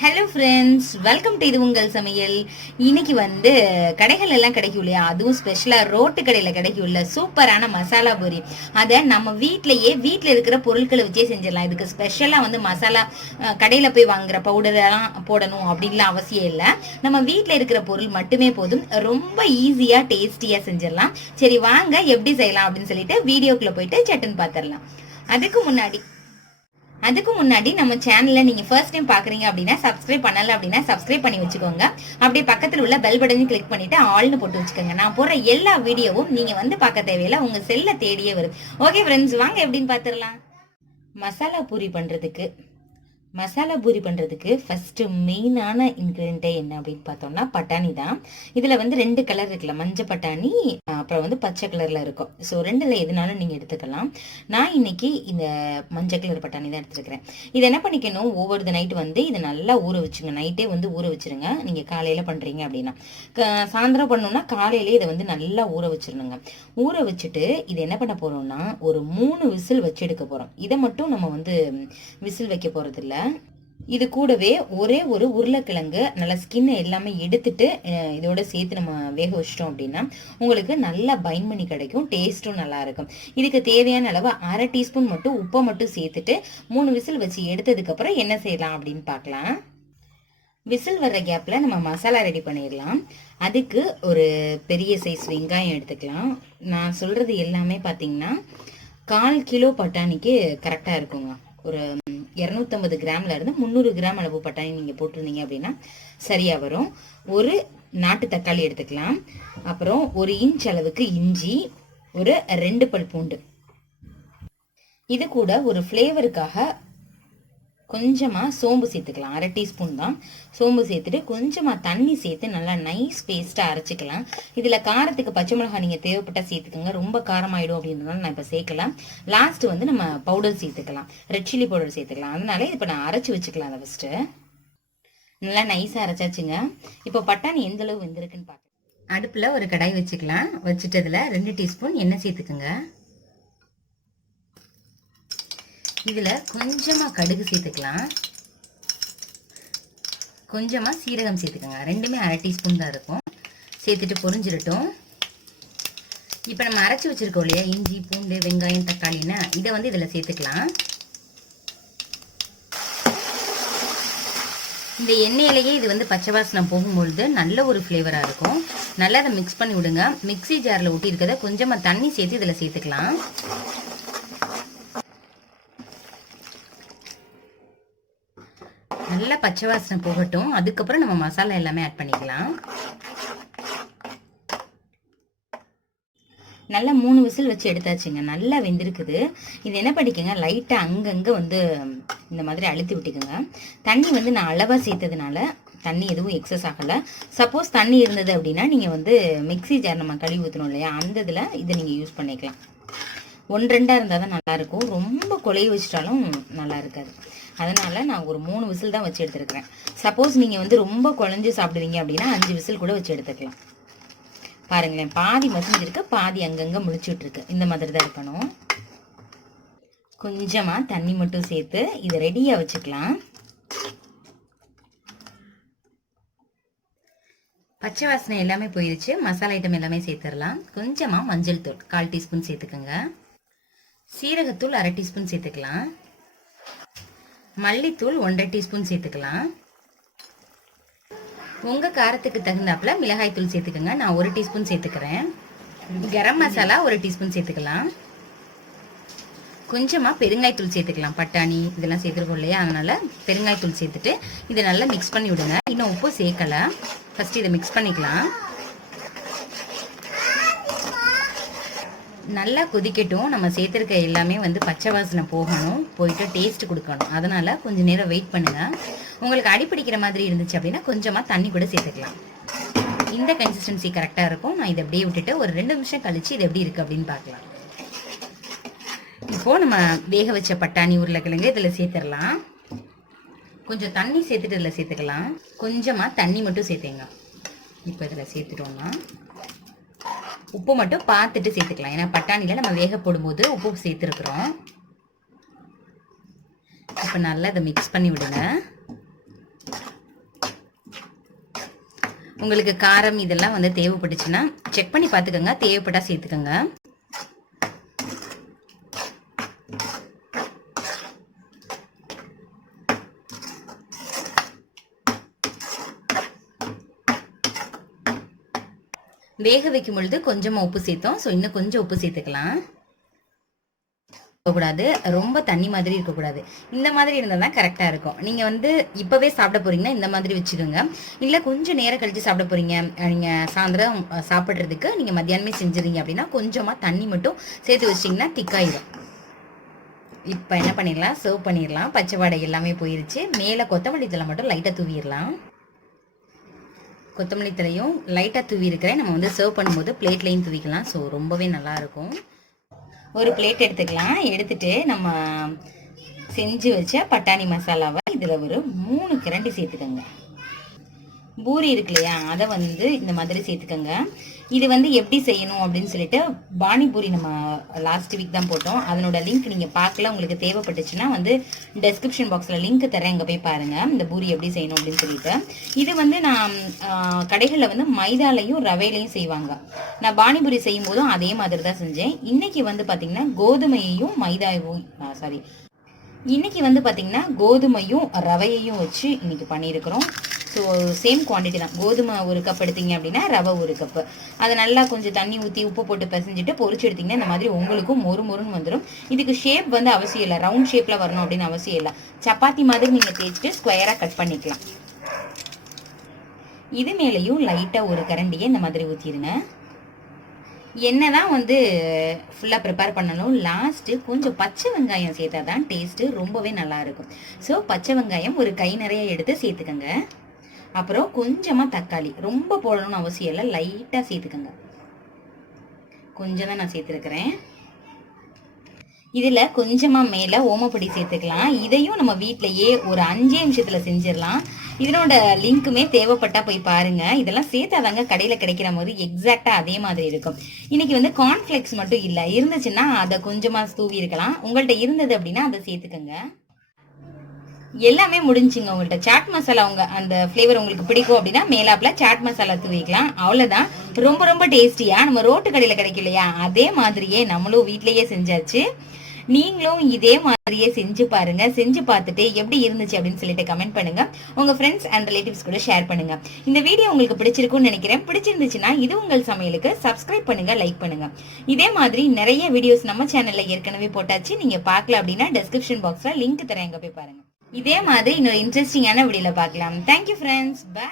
Hello friends, welcome to இது உங்கள் சமையல். இன்னைக்கு கடைகள் எல்லாம் கிடைக்கும் இல்லையா, அதுவும் ஸ்பெஷலா ரோட்டு கடையில கிடைக்கும் இல்ல சூப்பரான மசாலா பூரி. அதை நம்ம வீட்டில் இருக்கிற பொருட்களை வச்சே செஞ்சிடலாம். இதுக்கு ஸ்பெஷலா மசாலா கடையில போய் வாங்குற பவுடர் எல்லாம் போடணும் அப்படின்லாம் அவசியம் இல்லை. நம்ம வீட்டில் இருக்கிற பொருள் மட்டுமே போதும், ரொம்ப ஈஸியா டேஸ்டியா செஞ்சிடலாம். சரி வாங்க எப்படி செய்யலாம் அப்படின்னு சொல்லிட்டு வீடியோக்குள்ள போயிட்டு சட்டுன்னு பாத்திரலாம். அதுக்கு முன்னாடி நம்ம சேனல்ல நீங்க ஃபர்ஸ்ட் டைம் பாக்குறீங்க அப்படின்னா சப்ஸ்கிரைப் பண்ணல அப்படின்னா சப்ஸ்கிரைப் பண்ணி வச்சுக்கோங்க. அப்படியே பக்கத்துல உள்ள பெல் பட்டனையும் கிளிக் பண்ணிட்டு ஆல்னு போட்டு வச்சுக்கோங்க. நான் போடுற எல்லா வீடியோவும் நீங்க பார்க்க தேவையில்லை, உங்க செல்ல தேடியே வரும். ஓகே ஃப்ரெண்ட்ஸ், வாங்க எப்படின்னு பாத்துடலாம். மசாலா பூரி பண்றதுக்கு ஃபர்ஸ்ட் மெயினான இன்கிரியன்ட்டே என்ன அப்படின்னு பார்த்தோம்னா பட்டாணி தான். இதுல ரெண்டு கலர் இருக்குல்ல, மஞ்சள் பட்டாணி அப்புறம் பச்சை கலர்ல இருக்கும். ஸோ ரெண்டுல எதுனாலும் நீங்க எடுத்துக்கலாம். நான் இன்னைக்கு இந்த மஞ்சள் கலர் பட்டாணி தான் எடுத்துருக்கிறேன். இது என்ன பண்ணிக்கணும், ஒவ்வொரு நைட்டு இதை நல்லா ஊற வச்சுங்க. நைட்டே ஊற வச்சிருங்க. நீங்க காலையில பண்றீங்க அப்படின்னா, சாயந்தரம் பண்ணோம்னா காலையிலே இதை நல்லா ஊற வச்சிருணுங்க. ஊற வச்சுட்டு இது என்ன பண்ண போறோம்னா ஒரு 3 விசில் வச்சு எடுக்க போறோம். இதை மட்டும் நம்ம விசில் வைக்க போறது இல்ல. இது கூடவே ஒரே ஒரு உருளைக்கிழங்கு நல்ல ஸ்கின் எல்லாமே எடுத்துட்டு இதோட சேர்த்து நம்ம வேக வச்சிட்டோம் அப்படின்னா உங்களுக்கு நல்லா பைண்ட் பண்ணி கிடைக்கும், டேஸ்டும் நல்லா இருக்கும். இதுக்கு தேவையான அளவு 1/2 டீஸ்பூன் மட்டும் உப்பை மட்டும் சேர்த்துட்டு 3 விசில் வச்சு எடுத்ததுக்கு அப்புறம் என்ன செய்யலாம் அப்படின்னு பார்க்கலாம். விசில் வர்ற கேப்ல நம்ம மசாலா ரெடி பண்ணிடலாம். அதுக்கு ஒரு பெரிய சைஸ் வெங்காயம் எடுத்துக்கலாம். நான் சொல்றது எல்லாமே பாத்தீங்கன்னா 1/4 கிலோ பட்டாணிக்கு கரெக்டா இருக்குங்க. ஒரு 250 கிராம்ல இருந்து 300 கிராம் அளவு பட்டாணி நீங்க போட்டிருந்தீங்க அப்படின்னா சரியா வரும். ஒரு நாட்டு தக்காளி எடுத்துக்கலாம். அப்புறம் 1 இன்ச் அளவுக்கு இஞ்சி, ஒரு 2 பல் பூண்டு. இது கூட ஒரு ஃப்ளேவருக்காக கொஞ்சமா சோம்பு சேர்த்துக்கலாம். 1/2 டீஸ்பூன் தான் சோம்பு சேர்த்துட்டு கொஞ்சமா தண்ணி சேர்த்து நல்லா நைஸ் பேஸ்டா அரைச்சிக்கலாம். இதுல காரத்துக்கு பச்சை மிளகாய் நீங்க தேவைப்பட்டா சேர்த்துக்கோங்க, ரொம்ப காரம் ஆயிடும் அப்படின்றதுனால நான் இப்ப சேர்க்கலாம். லாஸ்ட் நம்ம பவுடர் சேர்த்துக்கலாம், ரெட் சில்லி பவுடர் சேர்த்துக்கலாம். அதனால இப்ப நான் அரைச்சு வச்சுக்கலாம். அதை ஃபர்ஸ்ட் நல்லா நைஸா அரைச்சாச்சுங்க. இப்போ பட்டாணி எந்த அளவு வெந்திருக்குன்னு பார்க்கலாம். அடுப்புல ஒரு கடாய் வச்சுக்கலாம். வச்சுட்டதுல 2 டீஸ்பூன் எண்ணெய் சேர்த்துக்குங்க. இதுல கொஞ்சமா கடுகு சேர்த்துக்கலாம், கொஞ்சமா சீரகம் சேர்த்துக்கோங்க. ரெண்டுமே 1/2 டீஸ்பூன் தான் இருக்கும். சேர்த்துட்டு பொரிஞ்சிடட்டும். இப்ப நம்ம அரைச்சு வச்சிருக்கோம் இல்லையா, இஞ்சி பூண்டு வெங்காயம் தக்காளின்னு, இதை இதுல சேர்த்துக்கலாம். இந்த எண்ணெயிலேயே இது பச்சை வாசனை போகும்பொழுது நல்ல ஒரு ஃப்ளேவரா இருக்கும். நல்லா அதை மிக்ஸ் பண்ணி விடுங்க. மிக்சி ஜார்ல ஊட்டி இருக்கிறத கொஞ்சமா தண்ணி சேர்த்து இதுல சேர்த்துக்கலாம். நல்லா பச்சை வாசனை போகட்டும். அதுக்கப்புறம் நம்ம மசாலா எல்லாமே ஆட் பண்ணிக்கலாம். நல்லா 3 விசில் வச்சு எடுத்தாச்சுங்க. நல்லா வெந்திருக்குது. இது என்ன பண்ணிக்கங்க, லைட்டா அங்கங்க இந்த மாதிரி அழுத்தி விட்டுக்குங்க. தண்ணி நான் அளவா சேர்த்ததுனால தண்ணி எதுவும் எக்ஸஸ் ஆகல. சப்போஸ் தண்ணி இருந்தது அப்படின்னா நீங்க மிக்சி ஜார் நம்ம கழுவி ஊற்றணும் இல்லையா, அந்த இதுல இதை நீங்க யூஸ் பண்ணிக்கலாம். 1-2 இருந்தால் தான் நல்லா இருக்கும். ரொம்ப கொலைய வச்சிட்டாலும் நல்லா இருக்காது. அதனால நான் ஒரு 3 விசில் தான் வச்சு எடுத்துருக்கிறேன். சப்போஸ் நீங்க ரொம்ப குழஞ்சு சாப்பிடுவீங்க அப்படின்னா 5 விசில் கூட வச்சு எடுத்துக்கலாம். பாருங்களேன், பாதி மசிஞ்சிருக்கு, பாதி அங்கங்க முழிச்சுட்டு இருக்கு. இந்த மாதிரி தான் இருக்கணும். கொஞ்சமா தண்ணி மட்டும் சேர்த்து இதை ரெடியா வச்சுக்கலாம். பச்சை வாசனை எல்லாமே போயிருச்சு. மசாலா ஐட்டம் எல்லாமே சேர்த்துடலாம். கொஞ்சமா மஞ்சள் தூள் 1/4 டீஸ்பூன் சேர்த்துக்கோங்க. சீரகத்தூள் 1/2 டீஸ்பூன் சேர்த்துக்கலாம். மல்லித்தூள் 1/2 டீஸ்பூன் சேர்த்துக்கலாம். உங்க காரத்துக்கு தகுந்தாப்புல மிளகாய் தூள் சேர்த்துக்கோங்க. நான் 1 டீஸ்பூன் சேர்த்துக்கிறேன். கரம் மசாலா 1 டீஸ்பூன் சேர்த்துக்கலாம். கொஞ்சமா பெருங்காயத்தூள் சேர்த்துக்கலாம். பட்டாணி இதெல்லாம் சேர்த்துருக்கோம் இல்லையா, அதனால பெருங்காயத்தூள் சேர்த்துட்டு இதை நல்லா மிக்ஸ் பண்ணி விடுங்க. இன்னும் உப்பு சேர்க்கல. ஃபர்ஸ்ட் இதை மிக்ஸ் பண்ணிக்கலாம். நல்லா கொதிக்கட்டும். நம்ம சேர்த்துருக்க எல்லாமே பச்சை வாசனை போகணும், போயிட்டு டேஸ்ட் கொடுக்கணும். அதனால கொஞ்சம் நேரம் வெயிட் பண்ணுங்க. உங்களுக்கு அடிப்பிடிக்கிற மாதிரி இருந்துச்சு அப்படின்னா கொஞ்சமா தண்ணி கூட சேர்த்துக்கலாம். இந்த கன்சிஸ்டன்சி கரெக்டா இருக்கும். நான் இதை அப்படியே விட்டுட்டு ஒரு 2 நிமிஷம் கழிச்சு இது எப்படி இருக்கு அப்படின்னு பார்க்கலாம். இப்போ நம்ம வேக வச்ச பட்டாணி உருளைக்கிழங்கு இதுல சேர்த்துடலாம். கொஞ்சம் தண்ணி சேர்த்துட்டு இதுல சேர்த்துக்கலாம். கொஞ்சமா தண்ணி மட்டும் சேர்த்துங்க. இப்போ இதுல சேர்த்துட்டோம்னா உப்பு மட்டும் பார்த்துட்டு சேர்த்துக்கலாம். ஏன்னா பட்டாணியில நம்ம வேக போடும்போது உப்பு சேர்த்துருக்குறோம். இப்போ நல்லா இதை மிக்ஸ் பண்ணி விடுங்க. உங்களுக்கு காரம் இதெல்லாம் வந்து தேவைப்பட்டுச்சுன்னா செக் பண்ணி பார்த்துக்கோங்க, தேவைப்பட்டா சேர்த்துக்கோங்க. வேக வைக்கும் பொழுது கொஞ்சமா உப்பு சேர்த்தோம். ஸோ இன்னும் கொஞ்சம் உப்பு சேர்த்துக்கலாம். கூடாது, ரொம்ப தண்ணி மாதிரி இருக்கக்கூடாது. இந்த மாதிரி இருந்தால் தான் கரெக்டாக இருக்கும். நீங்கள் வந்து இப்போவே சாப்பிட போறீங்கன்னா இந்த மாதிரி வச்சுக்கோங்க. இல்லை கொஞ்சம் நேரம் கழித்து சாப்பிட போறீங்க, நீங்கள் சாயந்தரம் சாப்பிட்றதுக்கு நீங்கள் மத்தியானமே செஞ்சுறீங்க அப்படின்னா கொஞ்சமாக தண்ணி மட்டும் சேர்த்து வச்சிங்கன்னா திக்காயிடும். இப்போ என்ன பண்ணிடலாம், சர்வ் பண்ணிடலாம். பச்சை வாடை எல்லாமே போயிருச்சு. மேலே கொத்தமல்லி தழை மட்டும் லைட்டாக தூவிடலாம். கொத்தமல்லி தலையும் லைட்டாக தூவி இருக்கிறேன். நம்ம வந்து சர்வ் பண்ணும்போது பிளேட்லையும் தூவிக்கலாம். ஸோ ரொம்பவே நல்லாயிருக்கும். ஒரு பிளேட் எடுத்துக்கலாம். எடுத்துட்டு நம்ம செஞ்சு வச்ச பட்டாணி மசாலாவை இதில் ஒரு 3 கிரண்டி சேர்த்துக்கோங்க. பூரி இருக்கு இல்லையா, அதை வந்து இந்த மாதிரி சேர்த்துக்கோங்க. இது வந்து எப்படி செய்யணும் அப்படின்னு சொல்லிட்டு பானிபூரி நம்ம லாஸ்ட் வீக் தான் போட்டோம். அதனோட லிங்க் நீங்கள் பார்க்கல, உங்களுக்கு தேவைப்பட்டுச்சுன்னா வந்து டெஸ்கிரிப்ஷன் பாக்ஸில் லிங்க் தரேன், அங்கே போய் பாருங்கள் இந்த பூரி எப்படி செய்யணும் அப்படின்னு சொல்லிட்டு. இது வந்து நான் கடைகளில் வந்து மைதாலையும் ரவையிலையும் செய்வாங்க. நான் பானிபூரி செய்யும் போதும் அதே மாதிரி தான் செஞ்சேன். இன்னைக்கு வந்து பார்த்தீங்கன்னா கோதுமையையும் மைதாவும் இன்னைக்கு வந்து பார்த்தீங்கன்னா கோதுமையும் ரவையையும் வச்சு இன்னைக்கு பண்ணியிருக்கிறோம். ஸோ சேம் குவான்டிட்டி தான். கோதுமை 1 கப் எடுத்தீங்க அப்படின்னா ரவை 1 கப்பு. அதை நல்லா கொஞ்சம் தண்ணி ஊற்றி உப்பு போட்டு பிசைஞ்சிட்டு பொரிச்சு எடுத்தீங்கன்னா இந்த மாதிரி உங்களுக்கும் மொறுன்னு வந்துடும். இதுக்கு ஷேப் வந்து அவசியம் இல்லை, ரவுண்ட் ஷேப்பில் வரணும் அப்படின்னு அவசியம் இல்லை. சப்பாத்தி மாதிரி நீங்கள் தேய்ச்சிட்டு ஸ்கொயராக கட் பண்ணிக்கலாம். இது மேலேயும் லைட்டாக ஒரு கரண்டியை இந்த மாதிரி ஊற்றிடுங்க. என்னதான் வந்து ஃபுல்லாக ப்ரிப்பேர் பண்ணணும், லாஸ்ட்டு கொஞ்சம் பச்சை வெங்காயம் சேர்த்தா தான் டேஸ்ட்டு ரொம்பவே நல்லாயிருக்கும். ஸோ பச்சை வெங்காயம் ஒரு கை நிறைய எடுத்து சேர்த்துக்கோங்க. அப்புறம் கொஞ்சமாக தக்காளி, ரொம்ப போடணும்னு அவசியம் இல்லை, லைட்டாக சேர்த்துக்கோங்க. கொஞ்சம் தான் நான் சேர்த்துருக்கிறேன். இதில் கொஞ்சமாக மேலே ஓமப்பொடி சேர்த்துக்கலாம். இதையும் நம்ம வீட்டிலையே ஒரு 5 நிமிஷத்தில் செஞ்சிடலாம். இதனோட லிங்க்குமே தேவைப்பட்டா போய் பாருங்க. இதெல்லாம் சேர்த்தாதாங்க கடையில் கிடைக்கிற போது எக்ஸாக்டா அதே மாதிரி இருக்கும். இன்னைக்கு வந்து கார்ன்ஃபிளெக்ஸ் மட்டும் இல்லை, இருந்துச்சுன்னா அதை கொஞ்சமாக தூவி இருக்கலாம். உங்கள்கிட்ட இருந்தது அப்படின்னா அதை சேர்த்துக்கோங்க. எல்லாமே முடிஞ்சுங்க. உங்கள்கிட்ட சாட் மசாலா அந்த ஃப்ளேவர் உங்களுக்கு பிடிக்கும் அப்படின்னா மேலாப்புல சாட் மசாலா தூவிக்கலாம். அவ்வளோதான். ரொம்ப ரொம்ப டேஸ்டியா நம்ம ரோட்டு கடையில் கிடைக்கும் இல்லையா, அதே மாதிரியே நம்மளும் வீட்லேயே செஞ்சாச்சு. நீங்களும் இதே மாதிரியே செஞ்சு பாருங்க. செஞ்சு பார்த்துட்டு எப்படி இருந்துச்சு அப்படின்னு சொல்லிட்டு கமெண்ட் பண்ணுங்க. உங்க ஃப்ரெண்ட்ஸ் அண்ட் ரிலேட்டிவ்ஸ் கூட ஷேர் பண்ணுங்க. இந்த வீடியோ உங்களுக்கு பிடிச்சிருக்கும்னு நினைக்கிறேன். பிடிச்சிருந்துச்சுன்னா இது உங்கள் சமையலுக்கு சப்ஸ்கிரைப் பண்ணுங்க, லைக் பண்ணுங்க. இதே மாதிரி நிறைய வீடியோஸ் நம்ம சேனல்ல ஏற்கனவே போட்டாச்சு. நீங்க பார்க்கல அப்படின்னா டெஸ்கிரிப்ஷன் பாக்ஸ்ல லிங்க் தரேன், அங்க போய் பாருங்க. இதே மாதிரி இன்னொரு இன்ட்ரெஸ்டிங்கான வீடியோல பார்க்கலாம். Thank you friends, by.